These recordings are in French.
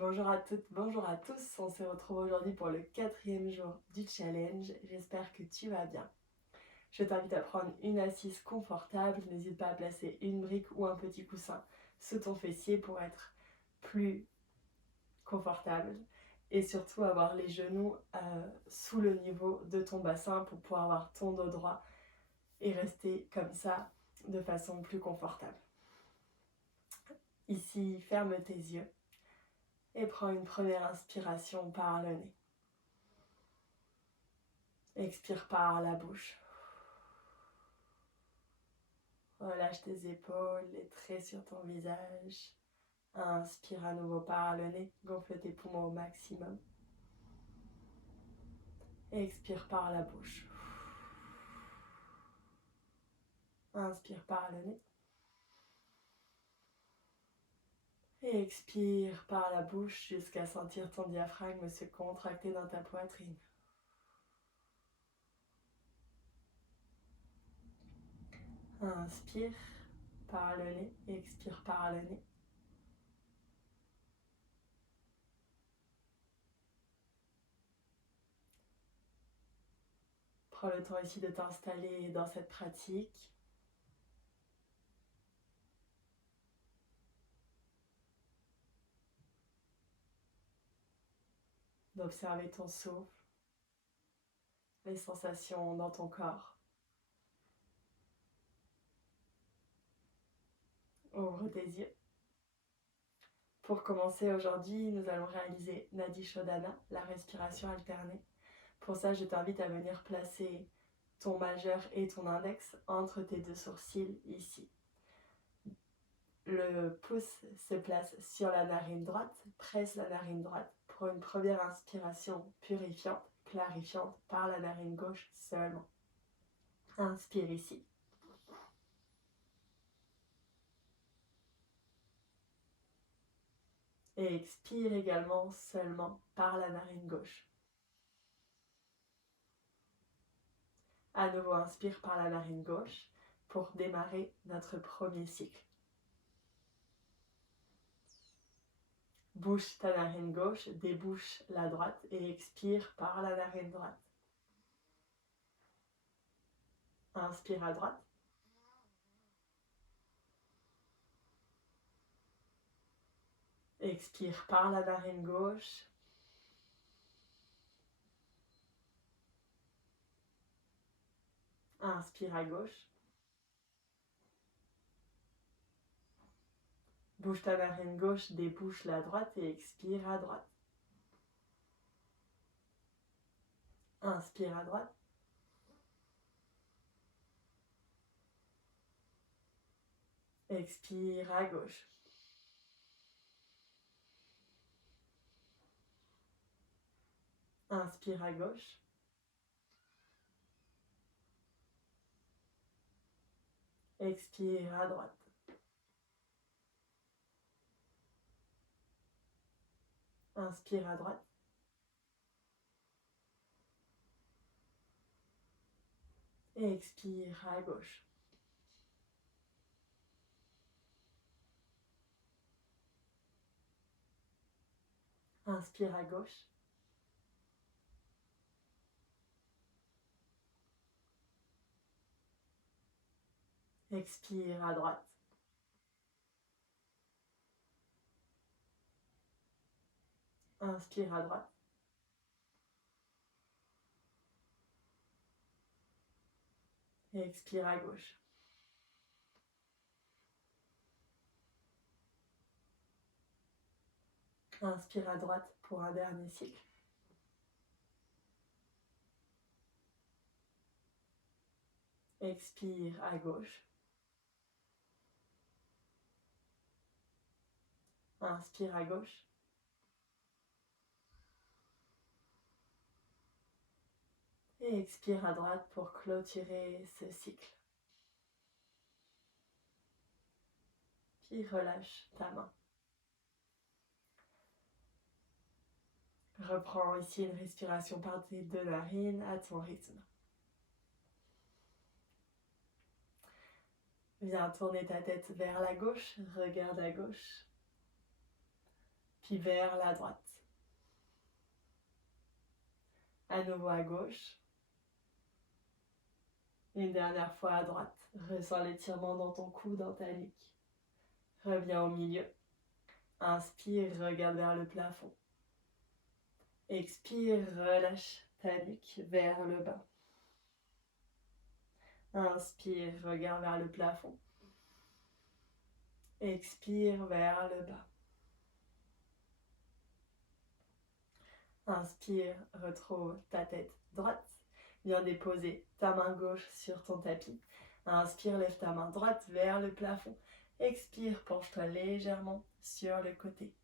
Bonjour à toutes, bonjour à tous. On se retrouve aujourd'hui pour le 4e jour du challenge. J'espère que tu vas bien. Je t'invite à prendre une assise confortable. N'hésite pas à placer une brique ou un petit coussin sous ton fessier pour être plus confortable. Et surtout avoir les genoux sous le niveau de ton bassin pour pouvoir avoir ton dos droit et rester comme ça de façon plus confortable. Ici, ferme tes yeux et prends une première inspiration par le nez. Expire par la bouche. Relâche tes épaules, les traits sur ton visage. Inspire à nouveau par le nez, gonfle tes poumons au maximum. Expire par la bouche. Inspire par le nez. Et expire par la bouche jusqu'à sentir ton diaphragme se contracter dans ta poitrine. Inspire par le nez, expire par le nez. Prends le temps ici de t'installer dans cette pratique. D'observer ton souffle, les sensations dans ton corps. Ouvre tes yeux. Pour commencer aujourd'hui, nous allons réaliser Nadi Shodhana, la respiration alternée. Pour ça, je t'invite à venir placer ton majeur et ton index entre tes deux sourcils ici. Le pouce se place sur la narine droite, presse la narine droite pour une première inspiration purifiante, clarifiante par la narine gauche seulement. Inspire ici. Et expire également seulement par la narine gauche. À nouveau, inspire par la narine gauche pour démarrer notre premier cycle. Bouche ta narine gauche, débouche la droite et expire par la narine droite. Inspire à droite. Expire par la narine gauche. Inspire à gauche. Bouge ta narine gauche, débouche la droite et expire à droite. Inspire à droite. Expire à gauche. Inspire à gauche. Expire à droite. Inspire à droite. Et expire à gauche. Inspire à gauche. Expire à droite. Inspire à droite. Et expire à gauche. Inspire à droite pour un dernier cycle. Expire à gauche. Inspire à gauche. Et expire à droite pour clôturer ce cycle. Puis relâche ta main. Reprends ici une respiration par tes deux narines à ton rythme. Viens tourner ta tête vers la gauche, regarde à gauche. puis vers la droite. À nouveau à gauche. Une dernière fois à droite. Ressens l'étirement dans ton cou, dans ta nuque. Reviens au milieu. Inspire, regarde vers le plafond. Expire, relâche ta nuque vers le bas. Inspire, regarde vers le plafond. Expire vers le bas. Inspire, retrouve ta tête droite. Viens déposer ta main gauche sur ton tapis. Inspire, lève ta main droite vers le plafond. Expire, penche-toi légèrement sur le côté.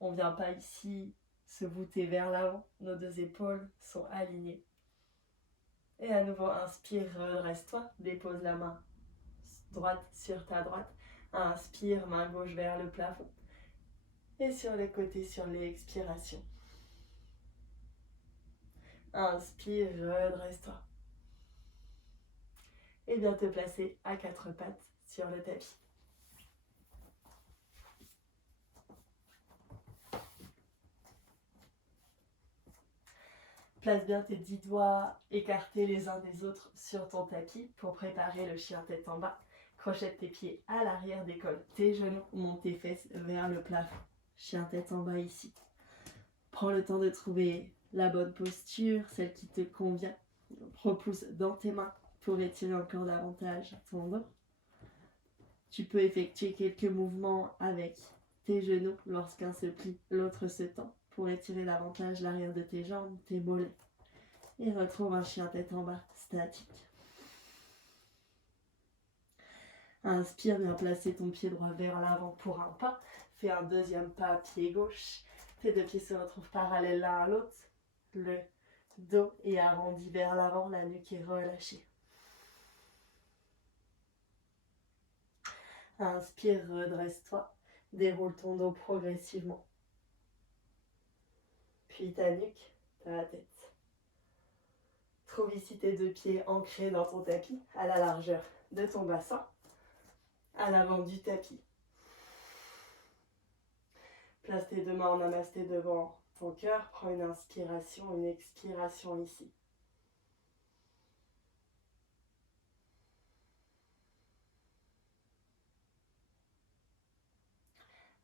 On ne vient pas ici se voûter vers l'avant. Nos deux épaules sont alignées. Et à nouveau, inspire, redresse-toi. Dépose la main droite sur ta droite. Inspire, main gauche vers le plafond. Et sur les côtés, sur l'expiration. Inspire, redresse-toi. Et viens te placer à quatre pattes sur le tapis. Place bien tes 10 doigts écartés les uns des autres sur ton tapis pour préparer le chien tête en bas. Crochette tes pieds à l'arrière, décolle tes genoux, monte tes fesses vers le plafond. Chien tête en bas ici. Prends le temps de trouver la bonne posture, celle qui te convient. Repousse dans tes mains pour étirer encore davantage ton dos. Tu peux effectuer quelques mouvements avec tes genoux lorsqu'un se plie, l'autre se tend pour étirer davantage l'arrière de tes jambes, tes mollets. Et retrouve un chien tête en bas statique. Inspire, viens placer ton pied droit vers l'avant pour un pas. Fais un deuxième pas, pied gauche. Tes deux pieds se retrouvent parallèles l'un à l'autre. Le dos est arrondi vers l'avant, la nuque est relâchée. Inspire, redresse-toi. Déroule ton dos progressivement. Puis ta nuque, ta tête. Trouve ici tes deux pieds ancrés dans ton tapis, à la largeur de ton bassin, à l'avant du tapis. Place tes deux mains en namasté devant ton cœur. Prends une inspiration, une expiration ici.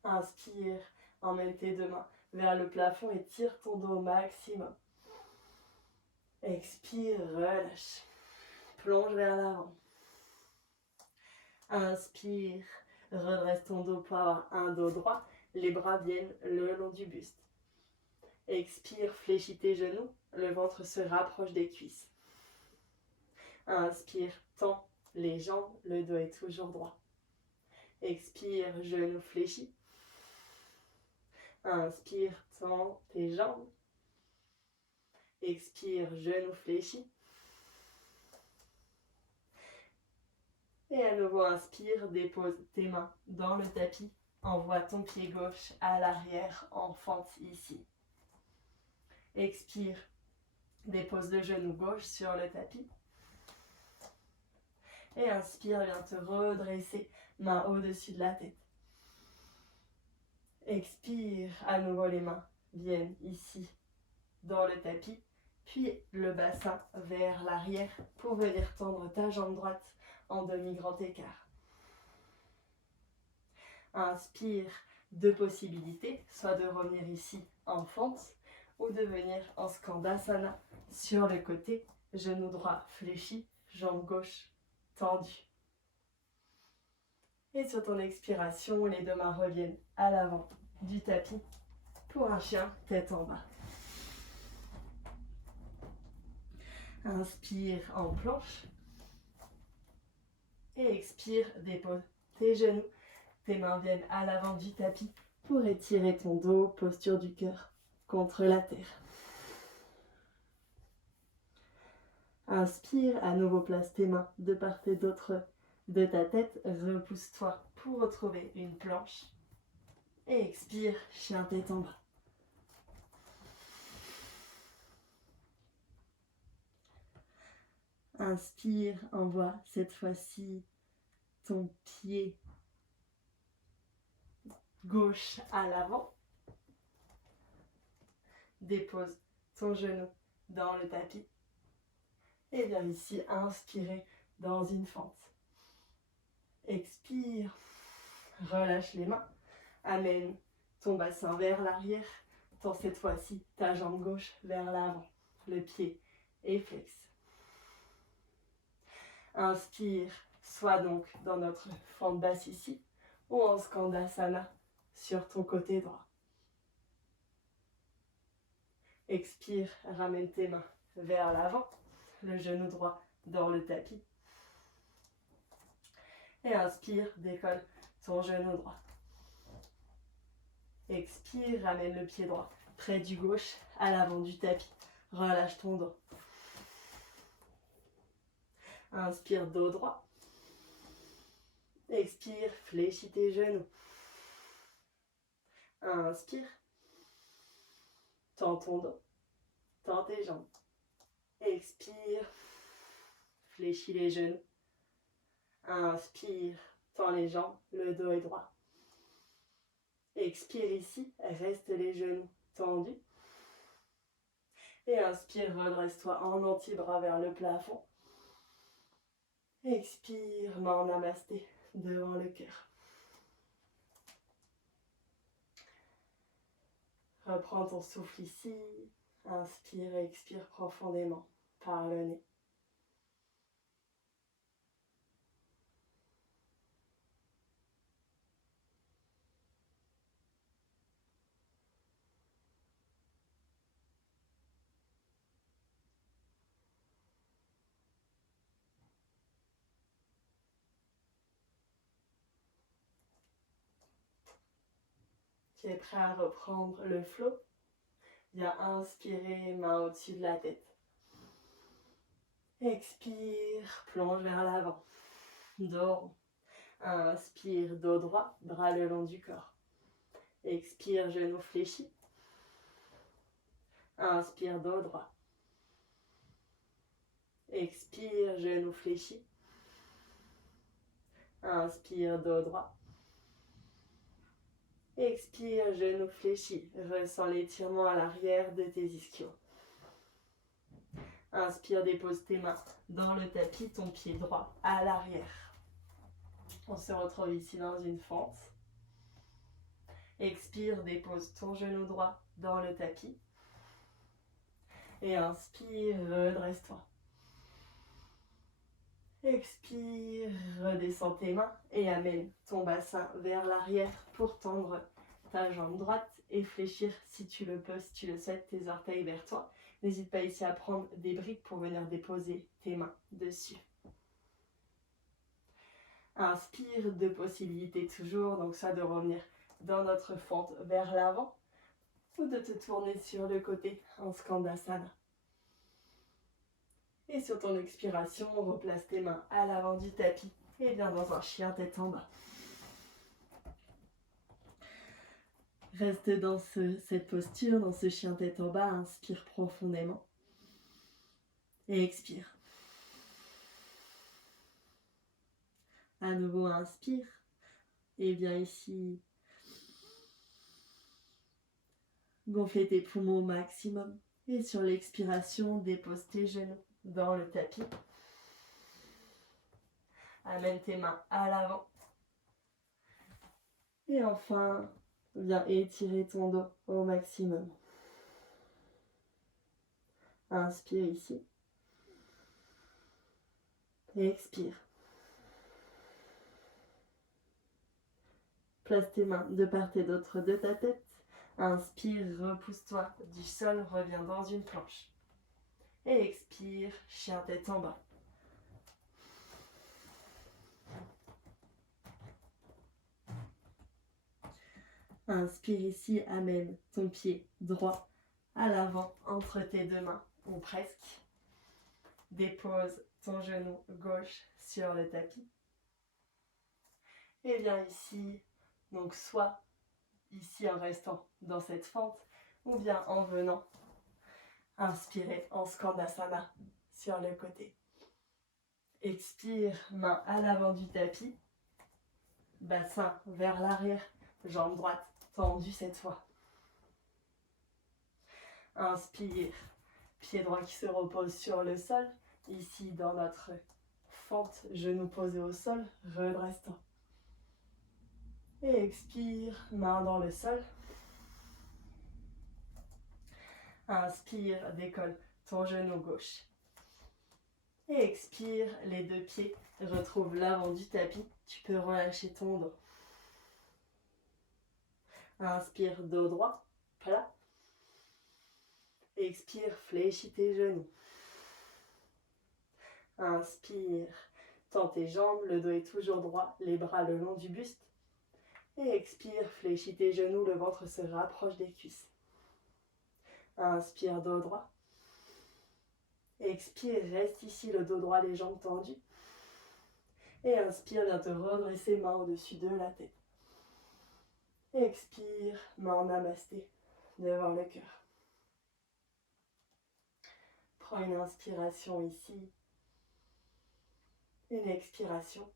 Inspire, emmène tes deux mains vers le plafond et tire ton dos au maximum. Expire, relâche. Plonge vers l'avant. Inspire, redresse ton dos pour avoir un dos droit. Les bras viennent le long du buste. Expire, fléchis tes genoux. Le ventre se rapproche des cuisses. Inspire, tends les jambes. Le dos est toujours droit. Expire, genoux fléchis. Inspire, tends tes jambes. Expire, genoux fléchis. Et à nouveau, inspire, dépose tes mains dans le tapis. Envoie ton pied gauche à l'arrière en fente ici. Expire, dépose le genou gauche sur le tapis. Et inspire, viens te redresser, main au-dessus de la tête. Expire, à nouveau les mains viennent ici dans le tapis, puis le bassin vers l'arrière pour venir tendre ta jambe droite en demi-grand écart. Inspire, deux possibilités, soit de revenir ici en fente ou de venir en Skandasana sur le côté, genou droit fléchi, jambe gauche tendue. Et sur ton expiration, les deux mains reviennent à l'avant du tapis pour un chien tête en bas. Inspire en planche. Et expire, dépose tes genoux. Tes mains viennent à l'avant du tapis pour étirer ton dos, posture du cœur contre la terre. Inspire, à nouveau place tes mains de part et d'autre de ta tête. Repousse-toi pour retrouver une planche. Et expire, chien tête en bas. Inspire, envoie cette fois-ci ton pied gauche à l'avant. dépose ton genou dans le tapis. Et viens ici inspirer dans une fente. Expire, relâche les mains, amène ton bassin vers l'arrière, tends cette fois-ci ta jambe gauche vers l'avant, le pied est flex. Inspire, sois donc dans notre fente basse ici, ou en Skandasana sur ton côté droit. Expire, ramène tes mains vers l'avant, le genou droit dans le tapis. Et inspire, décolle ton genou droit. Expire, ramène le pied droit près du gauche à l'avant du tapis. Relâche ton dos. Inspire, dos droit. Expire, fléchis tes genoux. Inspire. Tends ton dos. Tends tes jambes. Expire. Fléchis les genoux. Inspire. Tends les jambes. Le dos est droit. Expire ici. Reste les genoux tendus. Et inspire, redresse-toi en anti-bras vers le plafond. Expire, main en namasté devant le cœur. Reprends ton souffle ici. Inspire et expire profondément par le nez. Tu es prêt à reprendre le flow? Viens inspirer, main au-dessus de la tête. Expire, plonge vers l'avant. Dos rond. Inspire, dos droit, bras le long du corps. Expire, genou fléchi. Inspire, dos droit. Expire, genou fléchi. Inspire, dos droit. Expire, genou fléchi. Ressens l'étirement à l'arrière de tes ischios. Inspire, dépose tes mains dans le tapis, ton pied droit à l'arrière. On se retrouve ici dans une fente. Expire, dépose ton genou droit dans le tapis. Et inspire, redresse-toi. Expire, redescends tes mains et amène ton bassin vers l'arrière pour tendre ta jambe droite et fléchir si tu le peux, si tu le souhaites, tes orteils vers toi. N'hésite pas ici à prendre des briques pour venir déposer tes mains dessus. Inspire, deux possibilités toujours, donc soit de revenir dans notre fente vers l'avant ou de te tourner sur le côté en Skandasana. Et sur ton expiration, replace tes mains à l'avant du tapis et viens dans un chien tête en bas. Reste dans cette posture, dans ce chien tête en bas, inspire profondément et expire. À nouveau, inspire et viens ici gonfler tes poumons au maximum. Et sur l'expiration, dépose tes genoux dans le tapis. Amène tes mains à l'avant. Et enfin, viens étirer ton dos au maximum. Inspire ici. Et expire. Place tes mains de part et d'autre de ta tête. Inspire, repousse-toi du sol, reviens dans une planche. Et expire, chien tête en bas. Inspire ici, amène ton pied droit à l'avant entre tes deux mains, ou presque. Dépose ton genou gauche sur le tapis. Et viens ici, donc soit ici en restant dans cette fente, ou bien en venant inspirer en Skandasana sur le côté. Expire, main à l'avant du tapis, bassin vers l'arrière, jambe droite tendue cette fois. Inspire, pied droit qui se repose sur le sol. Ici, dans notre fente, genou posé au sol, redresse-toi. Et expire, main dans le sol. Inspire, décolle ton genou gauche. Et expire, les deux pieds retrouvent l'avant du tapis. Tu peux relâcher ton dos. Inspire, dos droit, plat. Expire, fléchis tes genoux. Inspire, tends tes jambes, le dos est toujours droit, les bras le long du buste. Et expire, fléchis tes genoux, le ventre se rapproche des cuisses. Inspire, dos droit. Expire, reste ici, le dos droit, les jambes tendues. Et inspire, viens te redresser, main au-dessus de la tête. Expire, main en namasté, devant le cœur. Prends une inspiration ici. Une expiration.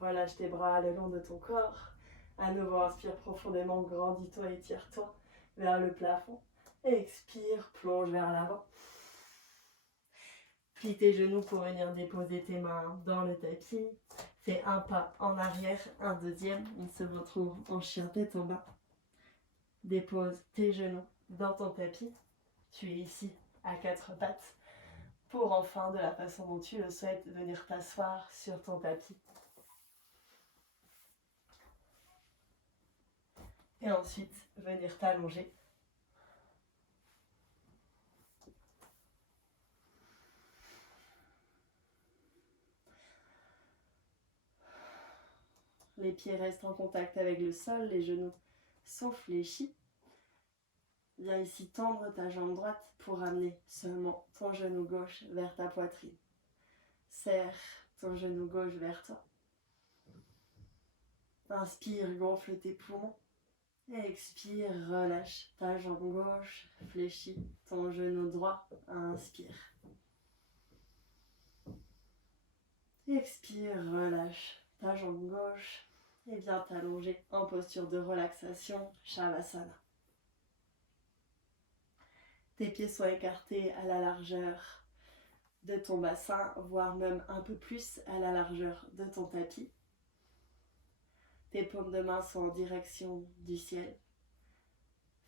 Relâche tes bras le long de ton corps. À nouveau, inspire profondément, grandis-toi, étire-toi vers le plafond. Expire, plonge vers l'avant. Plie tes genoux pour venir déposer tes mains dans le tapis. Fais un pas en arrière, un deuxième. On se retrouve en chien tête en bas. Dépose tes genoux dans ton tapis. Tu es ici à quatre pattes pour enfin, de la façon dont tu le souhaites, venir t'asseoir sur ton tapis. Et ensuite, venir t'allonger. Les pieds restent en contact avec le sol, les genoux sont fléchis. Viens ici tendre ta jambe droite pour amener seulement ton genou gauche vers ta poitrine. Serre ton genou gauche vers toi. Inspire, gonfle tes poumons. Et expire, relâche ta jambe gauche, fléchis ton genou droit. Inspire. Expire, relâche ta jambe gauche. Et viens t'allonger en posture de relaxation, Shavasana. Tes pieds soient écartés à la largeur de ton bassin, voire même un peu plus à la largeur de ton tapis. Tes paumes de main sont en direction du ciel.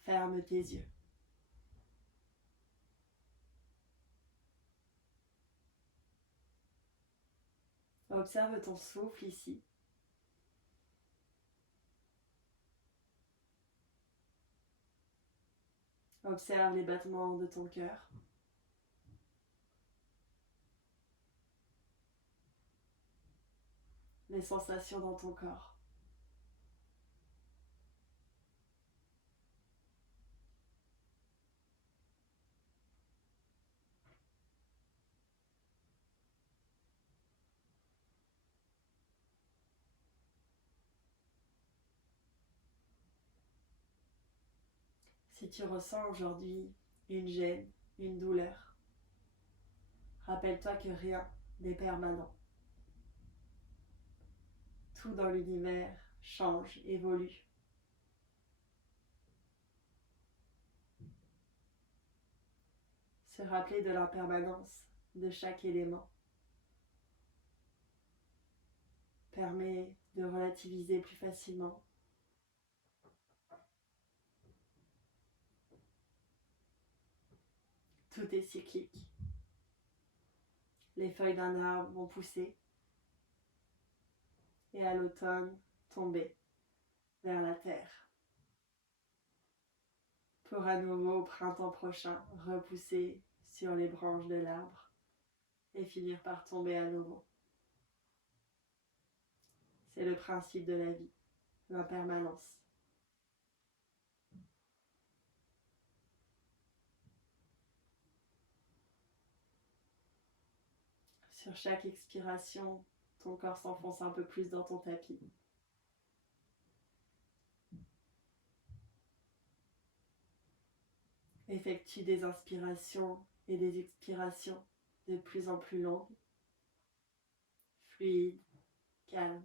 Ferme tes yeux. Observe ton souffle ici. Observe les battements de ton cœur. Les sensations dans ton corps. Si tu ressens aujourd'hui une gêne, une douleur, rappelle-toi que rien n'est permanent. Tout dans l'univers change, évolue. Se rappeler de l'impermanence de chaque élément permet de relativiser plus facilement. Tout est cyclique. Les feuilles d'un arbre vont pousser et à l'automne tomber vers la terre. Pour à nouveau au printemps prochain repousser sur les branches de l'arbre et finir par tomber à nouveau. C'est le principe de la vie, l'impermanence. Sur chaque expiration, ton corps s'enfonce un peu plus dans ton tapis. Effectue des inspirations et des expirations de plus en plus longues, fluides, calme.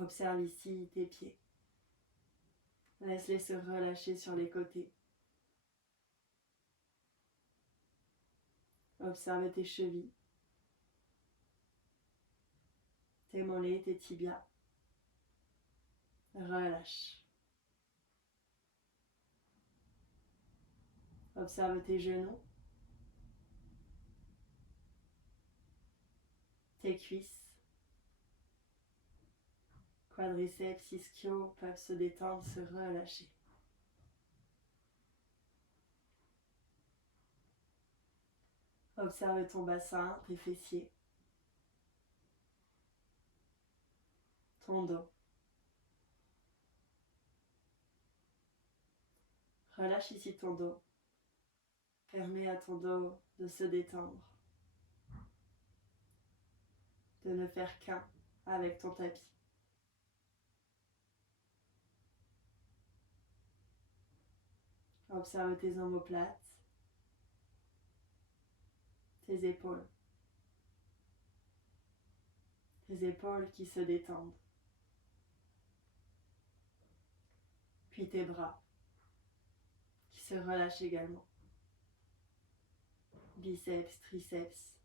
Observe ici tes pieds. Laisse-les se relâcher sur les côtés. Observe tes chevilles, tes mollets, tes tibias. Relâche. Observe tes genoux, tes cuisses. Quadriceps, ischios peuvent se détendre, se relâcher. Observe ton bassin, tes fessiers, ton dos. Relâche ici ton dos. Permets à ton dos de se détendre, de ne faire qu'un avec ton tapis. Observe tes omoplates, tes épaules. Tes épaules qui se détendent. Puis tes bras qui se relâchent également. Biceps, triceps,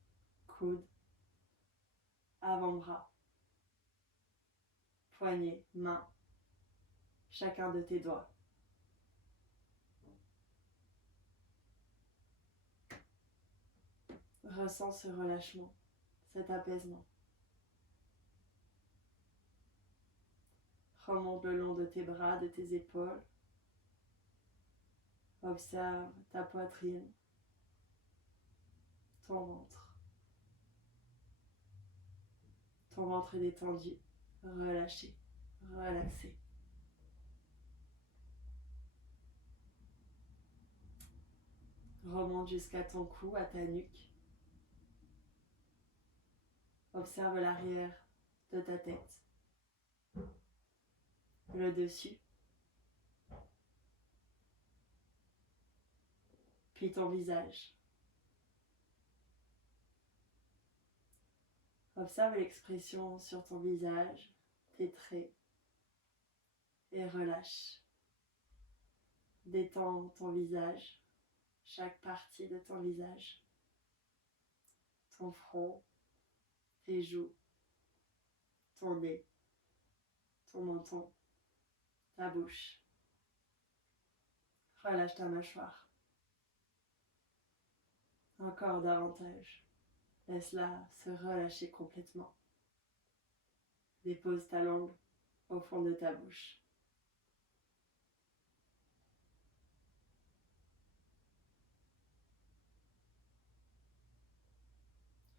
coudes, avant-bras, poignets, mains, chacun de tes doigts. Ressens ce relâchement, cet apaisement. Remonte le long de tes bras, de tes épaules. Observe ta poitrine, ton ventre. Ton ventre est détendu, relâché, relaxé. Remonte jusqu'à ton cou, à ta nuque. Observe l'arrière de ta tête, le dessus, puis ton visage. Observe l'expression sur ton visage, tes traits, et relâche. Détends ton visage, chaque partie de ton visage, ton front, tes joues, ton nez, ton menton, ta bouche. Relâche ta mâchoire. Encore davantage. Laisse-la se relâcher complètement. Dépose ta langue au fond de ta bouche.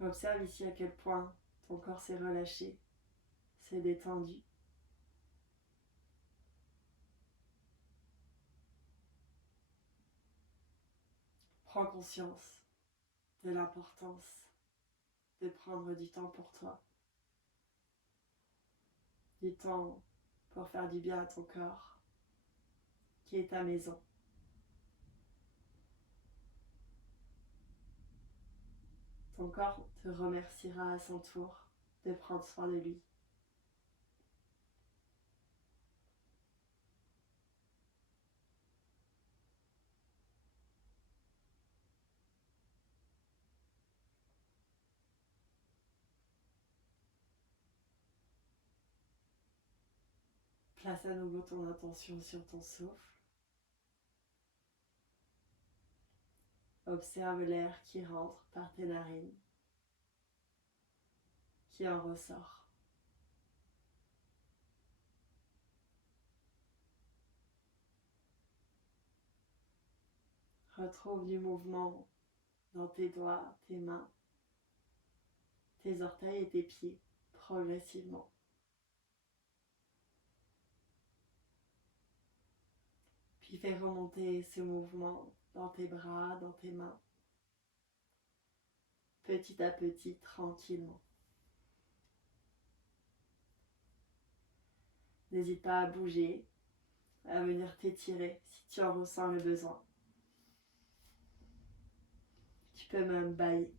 Observe ici à quel point ton corps s'est relâché, s'est détendu. Prends conscience de l'importance de prendre du temps pour toi. Du temps pour faire du bien à ton corps, qui est ta maison. Ton corps te remerciera à son tour de prendre soin de lui. Place à nouveau ton attention sur ton souffle. Observe l'air qui rentre par tes narines, qui en ressort. Retrouve du mouvement dans tes doigts, tes mains, tes orteils et tes pieds, progressivement. Puis fais remonter ce mouvement dans tes bras, dans tes mains, petit à petit, tranquillement. N'hésite pas à bouger, à venir t'étirer si tu en ressens le besoin. Tu peux même bailler.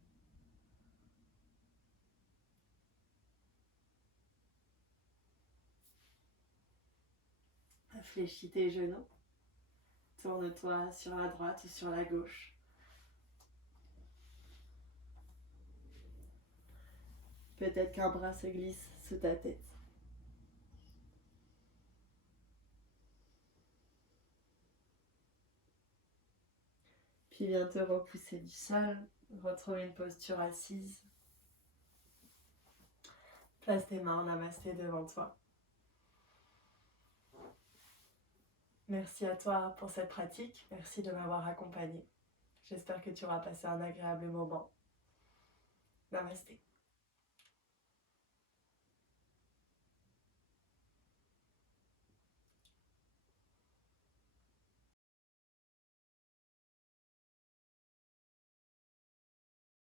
Fléchis tes genoux. Tourne-toi sur la droite ou sur la gauche. Peut-être qu'un bras se glisse sous ta tête. Puis viens te repousser du sol. Retrouve une posture assise. Place tes mains en namasté devant toi. Merci à toi pour cette pratique. Merci de m'avoir accompagnée. J'espère que tu auras passé un agréable moment. Namasté.